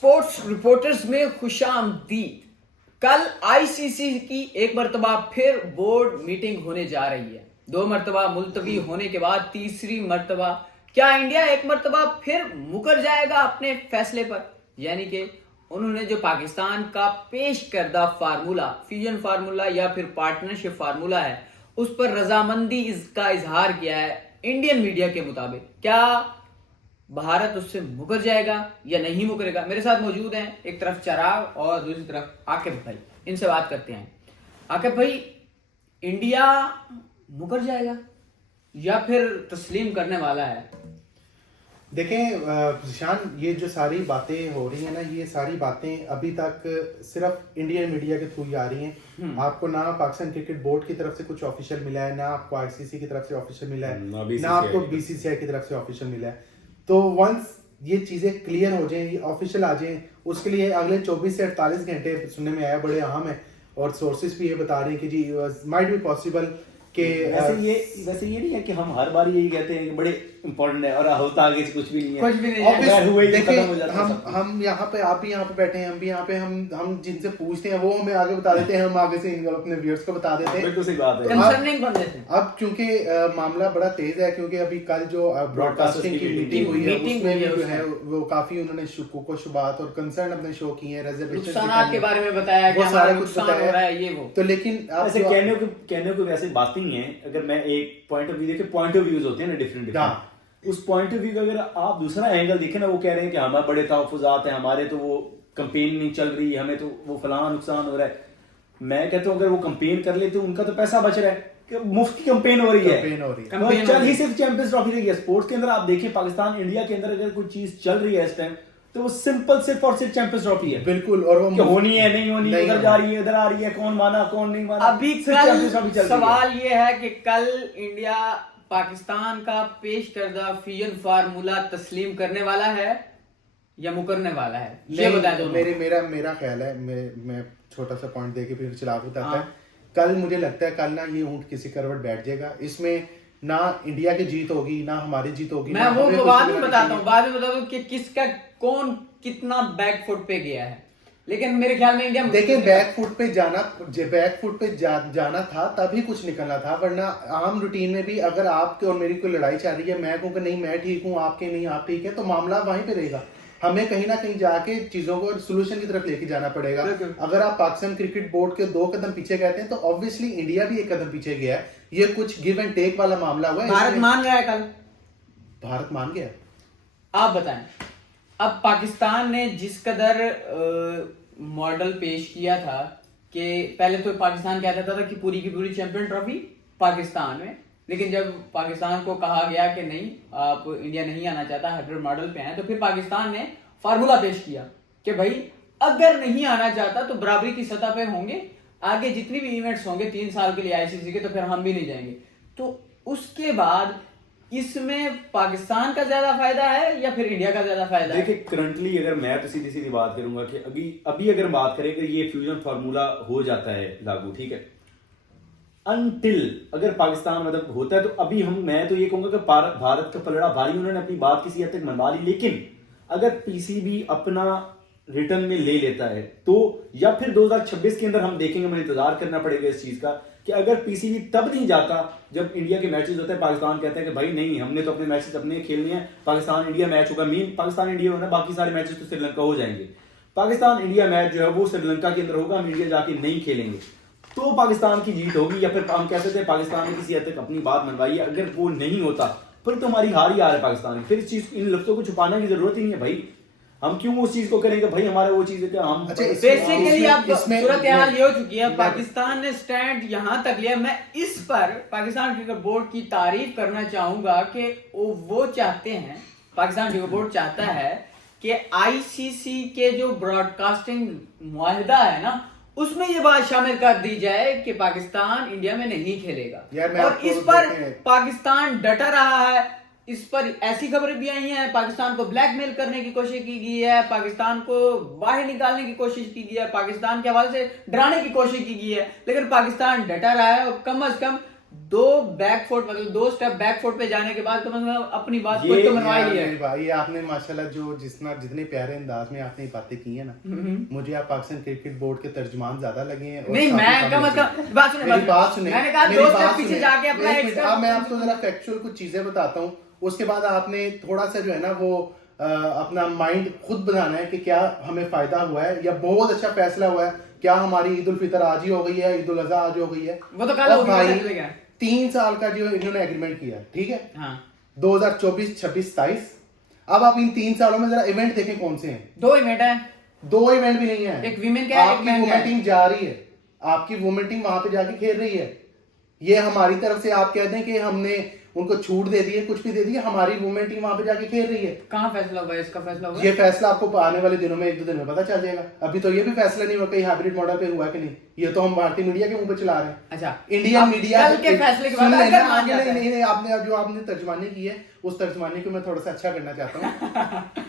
Sports reporters में खुशामदीद। कल ICC की एक मर्तबा फिर बोर्ड मीटिंग होने जा रही है। 2 मर्तबा मुलतवी होने के बाद तीसरी मर्तबा क्या इंडिया एक मर्तबा फिर मुकर जाएगा अपने फैसले पर? यानी कि उन्होंने जो पाकिस्तान का पेश करदा फार्मूला, फ्यूजन फार्मूला या फिर पार्टनरशिप फार्मूला है, उस पर रजामंदी इसका इजहार किया है। इंडियन मीडिया के मुताबिक क्या भारत उससे मुकर जाएगा या नहीं मुकरेगा? मेरे साथ मौजूद हैं एक तरफ चिराग और दूसरी तरफ आकिब भाई। इनसे बात करते हैं। आकिब भाई, इंडिया मुकर जाएगा या फिर तस्लीम करने वाला है? देखें जिशान, ये जो सारी बातें हो रही हैं ना, ये सारी बातें अभी तक सिर्फ इंडियन मीडिया के थ्रू ही आ रही हैं। आपको ना पाकिस्तान क्रिकेट बोर्ड की तरफ से कुछ ऑफिशियल मिला है, ना आपको आईसीसी की तरफ से ऑफिशियल मिला है, ना आपको बीसीसीआई की तरफ से ऑफिशियल मिला है। तो वंस ये चीजें क्लियर हो जाएं, ऑफिशियल आ जाएं, उसके लिए अगले 24 से 48 घंटे सुनने में आया बड़े अहम है। और सोर्सेज भी ये बता रहे हैं कि जी माइट बी पॉसिबल कि वैसे ये नहीं है कि हम हर बार यही कहते हैं कि बड़े इंपॉर्टेंट है और होता आगे से कुछ भी नहीं है। कुछ भी नहीं है। देखिए, हम यहाँ पे, आप भी यहाँ पे बैठे हैं, हम भी यहाँ पे, हम जिनसे पूछते हैं वो हमें आगे बता देते हैं, हम आगे से अपने व्यूअर्स को बता देते हैं। बिल्कुल सही बात है। कंसर्निंग बन देते हैं। अब क्योंकि मामला बड़ा तेज है, क्योंकि अभी कल जो ब्रॉडकास्टिंग की मीटिंग हुई है उसमें जो है वो काफी उन्होंने शुको शुबात और कंसर्न अपने शो किए हैं, रिजर्वेशन के बारे में बताया कि हमारा नुकसान हो रहा है ये वो। तो लेकिन ऐसे कहने को वैसे बात नहीं है। अगर मैं एक पॉइंट ऑफ व्यू देखे, पॉइंट ऑफ व्यूज होते हैं ना डिफरेंट, उस पॉइंट ऑफ व्यू का अगर आप दूसरा एंगल देखें ना, वो कह रहे हैं कि हमारे बड़े तहफ़्फ़ुज़ात हैं, हमारे तो वो कंपेन नहीं चल रही, हमें तो वो फलाना नुकसान हो रहा है। मैं कहता हूँ अगर वो कंपेन कर लेते, उनका तो पैसा बच रहा है कि मुफ्त की कंपेन हो रही है। चल ही सिर्फ चैंपियंस ट्रॉफी रही है। स्पोर्ट्स के अंदर आप देखें, पाकिस्तान इंडिया के अंदर अगर कोई चीज चल रही है इस टाइम, तो वो सिंपल सिर्फ और सिर्फ चैंपियंस ट्रॉफी है। बिल्कुल। और वो होनी है नहीं होनी, उधर जा रही है इधर आ रही है, कौन माना कौन नहीं माना। अभी कल सवाल ये है कि कल इंडिया पाकिस्तान का पेश करदा फ्यूजन फार्मूला तस्लीम करने वाला है या मुकरने वाला है? ये बता दो। मेरा ख्याल है, मैं छोटा सा पॉइंट देके फिर चिराग बताता है। कल मुझे लगता है कल ना ये ऊंट किसी करवट बैठ जाएगा। इसमें ना इंडिया की जीत होगी ना हमारी जीत होगी। मैं वो बाद में बताता हूँ कि किसका कौन कितना बैक फुट पे गया है। लेकिन मेरे ख्याल में इंडिया, देखिए, बैक फुट पे जाना था तभी कुछ निकलना था, वरना आम रूटीन में भी अगर आपके और मेरी कोई लड़ाई चल रही है, मैं कहूँ कि नहीं मैं ठीक हूँ, आपके नहीं आप ठीक है, तो मामला वहीं पे रहेगा। हमें कहीं ना कहीं जाके चीजों को सोल्यूशन की तरफ लेके जाना पड़ेगा। अगर आप पाकिस्तान क्रिकेट बोर्ड के 2 कदम पीछे कहते हैं, तो ऑब्वियसली इंडिया भी 1 कदम पीछे गया है। ये कुछ गिव एंड टेक वाला मामला हुआ है। भारत मान रहा है कल? भारत मान गया। आप बताएं। अब पाकिस्तान ने जिस कदर मॉडल पेश किया था कि पहले तो पाकिस्तान कहता था कि पूरी की पूरी चैंपियन ट्रॉफी पाकिस्तान में, लेकिन जब पाकिस्तान को कहा गया कि नहीं, आप इंडिया नहीं आना चाहता, हाइब्रिड मॉडल पे हैं, तो फिर पाकिस्तान ने फार्मूला पेश किया कि भाई अगर नहीं आना चाहता तो बराबरी की सतह पे होंगे, आगे जितनी भी इवेंट्स होंगे 3 साल के लिए आईसीसी के, तो फिर हम भी नहीं जाएंगे। तो उसके बाद इसमें पाकिस्तान का ज्यादा फायदा है या फिर इंडिया का ज्यादा फायदा है? देखिए, करंटली अगर मैं तो सीधी सीधी बात करूंगा कि अभी अगर बात करें कि ये फ्यूजन फार्मूला हो जाता है लागू, ठीक है, अनटिल अगर पाकिस्तान मतलब होता है, तो अभी मैं तो ये कहूंगा कि भारत का पलड़ा भारी, उन्होंने अपनी बात किसी हद तक मनवा ली। लेकिन अगर पीसीबी अपना रिटर्न में ले लेता है तो, या फिर 2026 के अंदर हम देखेंगे, हमें इंतजार करना पड़ेगा इस चीज का कि अगर पीसीबी तब नहीं जाता जब इंडिया के मैचेस होते हैं, पाकिस्तान कहता है कि भाई नहीं, हमने तो अपने मैचेस अपने खेलने हैं, पाकिस्तान इंडिया मैच होगा, मेन पाकिस्तान इंडिया होना, बाकी सारे मैचेस तो श्रीलंका हो जाएंगे। पाकिस्तान इंडिया मैच जो है वो श्रीलंका के अंदर होगा, हम इंडिया जाके नहीं खेलेंगे, तो पाकिस्तान की जीत होगी। या फिर हम कह सकते हैं पाकिस्तान ने किसी हद तक अपनी बात मनवाई है। अगर वो नहीं होता फिर तो हमारी हार ही हार है पाकिस्तान की। फिर इस चीज, इन लफ्जों को छुपाने की जरूरत ही नहीं है भाई। हम क्यों उस चीज को करेंगे भाई? हमारा वो चीज है कि हम बेसिकली आप सूरत हाल ये हो चुकी है, पाकिस्तान ने स्टैंड यहां तक लिया। मैं इस पर पाकिस्तान क्रिकेट बोर्ड की तारीफ करना चाहूंगा कि वो चाहते हैं, पाकिस्तान क्रिकेट बोर्ड चाहता है कि आईसीसी के जो ब्रॉडकास्टिंग मुआहिदा है ना, उसमें ये बात शामिल कर दी जाए कि पाकिस्तान इंडिया में नहीं खेलेगा। और इस पर पाकिस्तान डटा रहा है। इस पर ऐसी खबरें भी आई हैं, पाकिस्तान को ब्लैकमेल करने की कोशिश की गई है, पाकिस्तान को बाहर निकालने की कोशिश की गई है, पाकिस्तान के हवाले से डराने की कोशिश की गई है, लेकिन पाकिस्तान डटा रहा है। और कम से कम दो बैकफुट मतलब 2 स्टेप बैकफुट पे जाने के बाद तो मतलब अपनी बात ये कोई तो मनवा ही यार लिया। मेरे भाई आपने माशाल्लाह जो जितने प्यारे अंदाज में आपने ये बातें की है ना, मुझे आप पाकिस्तान क्रिकेट बोर्ड के तर्जुमान ज्यादा लगे हैं। और नहीं, काफी मैं कम कम लगे। से कम बात सुने, मेरी बात सुने, मैंने कहा मेरी 2 स्टेप बात पीछे सुने। जाके अपना एक एक मिनट, स्टेप। अब मैं आपको जरा फैक्चुअल कुछ चीजें बताता हूँ, उसके बाद आपने थोड़ा सा जो है ना वो अपना माइंड खुद बनाना है कि क्या हमें फायदा हुआ है या बहुत अच्छा फैसला हुआ है, क्या हमारी ईद उल फितर आज ही हो गई है, ईद उल अजहा आज हो गई है। वो तो कल और होगी, भाई वो चलेगा। 3 साल का जो इन्होंने एग्रीमेंट किया, ठीक है, हाँ 2024, 26, 27। अब आप इन 3 सालों में जरा इवेंट देखें कौन से हैं। 2 इवेंट है। 2 इवेंट भी नहीं है। एक women का है, एक आपकी men का वुमेन है। टीम जा रही है, आपकी वुमेन टीम वहां पे जाके खेल रही है। ये हमारी तरफ से आप कहते हैं कि हमने उनको छूट दे दी है, कुछ भी दे दी है, हमारी वुमेन टीम वहां पे जाके खेल रही है। कहाँ फैसला होगा इसका? फैसला होगा ये फैसला आपको आने वाले दिनों में 1-2 दिन में पता चल जाएगा। अभी तो ये भी फैसला नहीं हुआ कहीं हाइब्रिड मॉडल पे हुआ कि नहीं, ये तो हम भारतीय मीडिया के मुंह पे चला रहे हैं। अच्छा, इंडियन अब मीडिया कल के फैसले के बाद सुन लेना, अगर मान आगे जाता है। नहीं, आपने अब जो आपने तर्जमानी की है उस तर्जमानी को मैं थोड़ा सा अच्छा करना चाहता हूँ।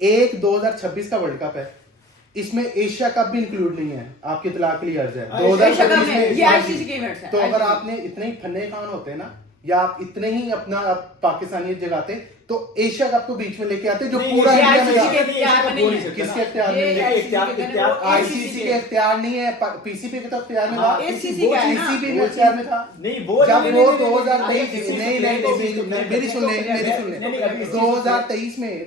एक 2026 का वर्ल्ड कप है, इसमें एशिया कप भी इंक्लूड नहीं है, आपकी इत्तला के लिए अर्ज है। एशिया कप 2026 में ये में ICC के इवेंट्स हैं। तो अगर ICC आपने इतने ही फन्ने खान होते ना, या आप इतने ही अपना पाकिस्तानियत जगाते, तो एशिया कप को बीच में लेके आते जो नहीं, पूरा ये इंडिया में ICC था। के इख्तियार में नहीं है। किसके इख्तियार में ये नहीं है? ICC के कहने वो आईसीसी के इख्तियार नहीं है, पीसीपी के तो इख्तियार में था, हाँ, ACC का है ना। पीसीबी में इख्तियार में था। नहीं, वो जब नहीं, वो नहीं, नहीं, 2023 नहीं, नहीं नहीं, नहीं नहीं, मेरी सुन ले, मेरी सुन नहीं, नहीं, अभी ले। इस चीज़ को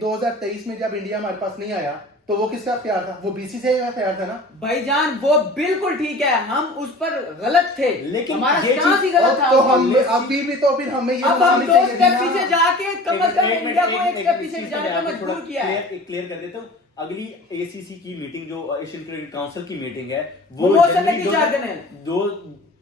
2023 में जब इंडिया हमारे पास नहीं आया, तो वो किसका इख्तियार था? वो बीसीसीआई का इख्तियार था ना। भाईजान वो बिल्कुल ठीक है, हम उस पर गलत थे, लेकिन हमारा ये स्टांस ही गलत था। तो हम अभी भी तो फिर हमें ये अब हम बतानी 2 चाहिए स्टेप ना। पीछे जाके कम से कम इंडिया को 1 स्टेप पीछे जाने का मजबूर किया है। क्लियर कर देता हूँ। अगली एसीसी की मीटिंग जो एशियन क्रिकेट काउंसिल की मीटिंग है वो मौसम में की 4 दिन है।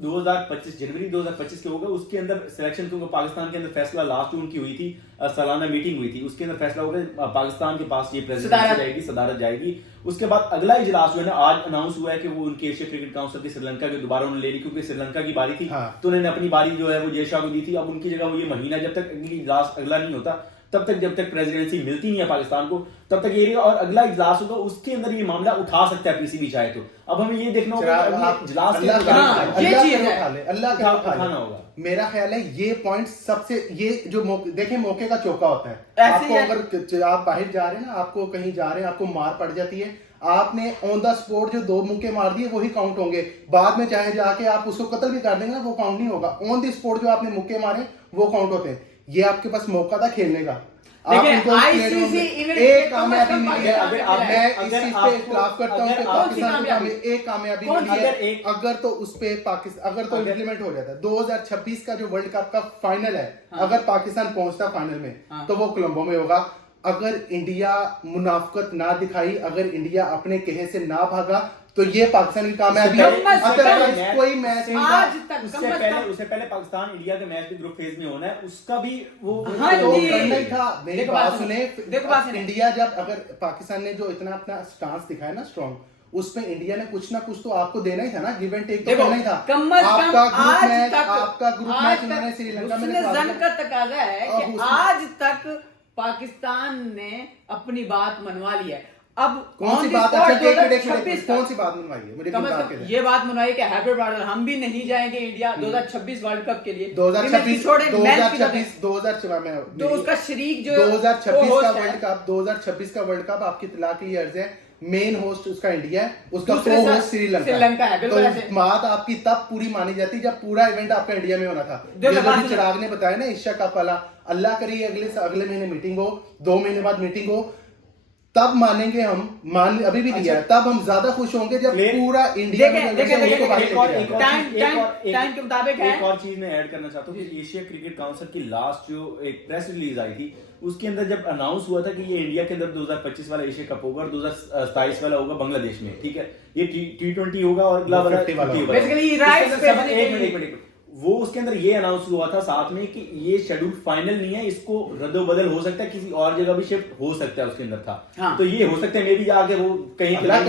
2025 जनवरी 2025 के होगा, उसके अंदर सिलेक्शन क्योंकि पाकिस्तान के अंदर फैसला लास्ट जून की हुई थी, सालाना मीटिंग हुई थी, उसके अंदर फैसला होगा पाकिस्तान के पास ये प्रेसिडेंसी जाएगी, सदारत जाएगी। उसके बाद अगला इजलास जो है ना, आज अनाउंस हुआ है कि वो उनके एशिया क्रिकेट काउंसिल की श्रीलंका के दोबारा उन्होंने ले ली, क्योंकि श्रीलंका की बारी थी। हाँ। तो उन्होंने अपनी बारी जो है वो जयशाह को दी थी। अब उनकी जगह वो ये महीना जब तक अगली इजलास अगला नहीं होता, तब तक जब तक प्रेसिडेंसी मिलती नहीं है पाकिस्तान को, तब तक ये रहेगा। और अगला इजलास होगा, उसके अंदर ये मामला उठा सकता है पीसीबी चाहे तो। अब हमें ये देखना होगा कि अगले इजलास के अंदर ये चीज है। अल्लाह का उठाना होगा। मेरा ख्याल है ये पॉइंट सबसे, ये जो देखें मौके का चौका होता है। ऐसे आपको ही है। अगर आप बाहर जा रहे हैं ना, आपको कहीं जा रहे हैं, आपको मार पड़ जाती है, आपने ऑन द स्पॉट जो 2 मुक्के मार दिए वही काउंट होंगे। बाद में चाहे जाके आप उसको कत्ल भी कर देंगे ना, वो काउंट नहीं होगा। ऑन द स्पॉट जो आपने मुक्के मारे वो काउंट होते हैं। ये आपके पास मौका था खेलने का। देखिए, इनको ICC प्लेयरों इवेंट में एक में कामयाबी कम मिली से है। कम अगर पाकिस्तान मैं अगर इस चीज पे आपको- इख्तिलाफ करता हूँ कि अगर पाकिस्तान को कामयाबी? एक कामयाबी कौन सी? मिली है, अगर एक- अगर तो उस पे पाकिस्तान अगर तो इम्प्लीमेंट हो जाता है 2026 का जो वर्ल्ड कप का फाइनल है, हाँ। अगर पाकिस्तान पहुंचता फाइनल में, हाँ। तो वो कोलंबो में होगा। अगर इंडिया मुनाफकत ना दिखाई, अगर इंडिया अपने कहे से ना भागा, तो ये पाकिस्तान की कामयाबी है। कम से अदरवाइज कम कोई मैच नहीं था। आज तक उससे पहले पाकिस्तान इंडिया के मैच के ग्रुप फेज में होना है, उसका भी वो हाँ तो जी। करना ही था। मेरी देखो बात बात सुने, देखो बात सुने। इंडिया जब अगर पाकिस्तान ने जो इतना अपना स्टांस दिखाया ना स्ट्रॉन्ग, उसमें इंडिया ने कुछ ना कुछ तो आपको देना ही था ना, गिव एंड टेक तो देखो, करना ही था। कम से कम आपका ग्रुप आज मैच, तक आपका ग्रुप आज मैच तक उन्होंने श्रीलंका में उसने निकाल जन दिया। का तकाजा है और कि उसने- आज तक पाकिस्तान ने अपनी बात मनवा ली है। अब कौन सी on the बात? spot अच्छा, एक मिनट, 2026 कौन तक सी बात मनवाई है मुझे कम से बता कम के ये बात मनवाई कि हाइब्रिड मॉडल हम भी नहीं जाएंगे इंडिया 2026 वर्ल्ड कप के लिए। 2026 छोड़े मैच की बात है। 2026 तो उसका शरीक जो 2026 host का है, वर्ल्ड कप 2026 का वर्ल्ड कप आपकी इत्तला के लिए अर्ज है। मेन होस्ट उसका इंडिया है, उसका दूसरे को साथ होस्ट श्रीलंका है, बिल्कुल तो ऐसे। बात आपकी तब पूरी मानी जाती जब पूरा इवेंट आपका इंडिया में होना था। देखो, जो बात अभी सुनो। चिराग ने बताया ना एशिया कप वाला, अल्लाह करे अगले महीने मीटिंग हो, 2 महीने बाद मीटिंग हो, तब मानेंगे हम। अभी भी दिया है, तब हम ज्यादा खुश होंगे जब ले- पूरा इंडिया में देखें, जो है देखें, उसको बाहर देखें, लेके एक और जाएगा। टाइम के मुताबिक है। एक और चीज मैं ऐड करना चाहता हूँ कि एशिया क्रिकेट काउंसिल की लास्ट जो एक प्रेस रिलीज आई थी, उसके अंदर जब अनाउंस हुआ था कि ये इंडिया के अंदर 2025 वाला एशिया कप होगा और 2027 वाला होगा बांग्लादेश में, ठीक है, ये T20 होगा और अगला वाला 50 वाला T20 होगा। Basically, उसके rights अंदर पे seven- एक मिनट वो उसके अंदर ये अनाउंस हुआ था साथ में कि ये शेड्यूल फाइनल नहीं है, इसको रद्दोबदल हो सकता है, किसी और जगह भी शिफ्ट हो सकता है उसके अंदर था। हाँ। तो ये हो सकता है मे भी आगे वो कहीं अल्लाह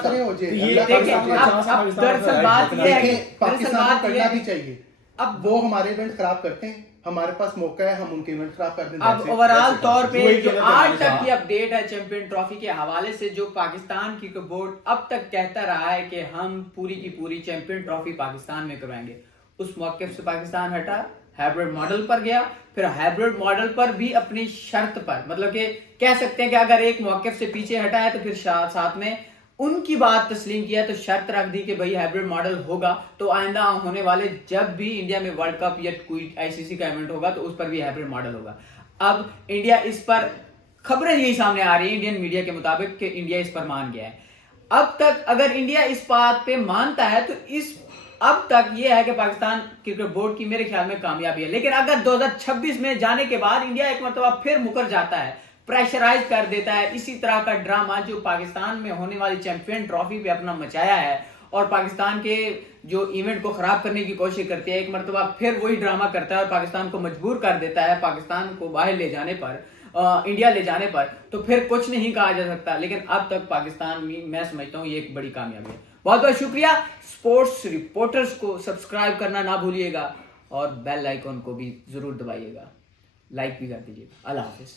करे हो जे, तो ये अल्लाह देखें, करे। अब दरअसल बात ये है कि देखें, पाकिस्तान बात को ये करना है भी कि- चाहिए। अब वो हमारे इवेंट खराब करते हैं, हमारे पास मौका है, हम उनके इवेंट खराब कर दें। अब ओवरऑल तौर पे वही जो कहना आज चाहता तक हूं। की अपडेट है चैंपियन ट्रॉफी के हवाले से, जो पाकिस्तान की बोर्ड अब तक कहता रहा है कि हम पूरी की पूरी चैंपियन ट्रॉफी पाकिस्तान में करवाएंगे, उस मौके से पाकिस्तान हटा, हाइब्रिड मॉडल पर गया, फिर हाइब्रिड मॉडल पर भी अपनी शर्त पर, मतलब कि कह सकते हैं कि अगर एक मौके से पीछे हटा है तो फिर साथ में उनकी बात तस्लीम किया, तो शर्त रख दी कि भाई हाइब्रिड मॉडल होगा तो आइंदा होने वाले जब भी इंडिया में वर्ल्ड कप या कोई आईसीसी का इवेंट होगा तो उस पर भी हाइब्रिड मॉडल होगा। अब इंडिया इस पर, खबरें यही सामने आ रही है इंडियन मीडिया के मुताबिक कि इंडिया इस पर मान गया है। अब तक अगर इंडिया इस बात पे मानता है तो अब तक ये है कि पाकिस्तान क्रिकेट बोर्ड की मेरे ख्याल में कामयाबी है। लेकिन अगर 2026 में जाने के बाद इंडिया एक मरतबा फिर मुकर जाता है, प्रेशराइज कर देता है, इसी तरह का ड्रामा जो पाकिस्तान में होने वाली चैंपियन ट्रॉफी पे अपना मचाया है और पाकिस्तान के जो इवेंट को खराब करने की कोशिश करती है, एक मरतबा फिर वही ड्रामा करता है और पाकिस्तान को मजबूर कर देता है, पाकिस्तान को बाहर ले जाने पर, इंडिया ले जाने पर, तो फिर कुछ नहीं कहा जा सकता। लेकिन अब तक पाकिस्तान में मैं समझता हूँ ये एक बड़ी कामयाबी है। बहुत बहुत शुक्रिया। स्पोर्ट्स रिपोर्टर्स को सब्सक्राइब करना ना भूलिएगा और बेल आइकॉन को भी जरूर दबाइएगा, लाइक भी कर दीजिएगा। अल्लाह हाफिज।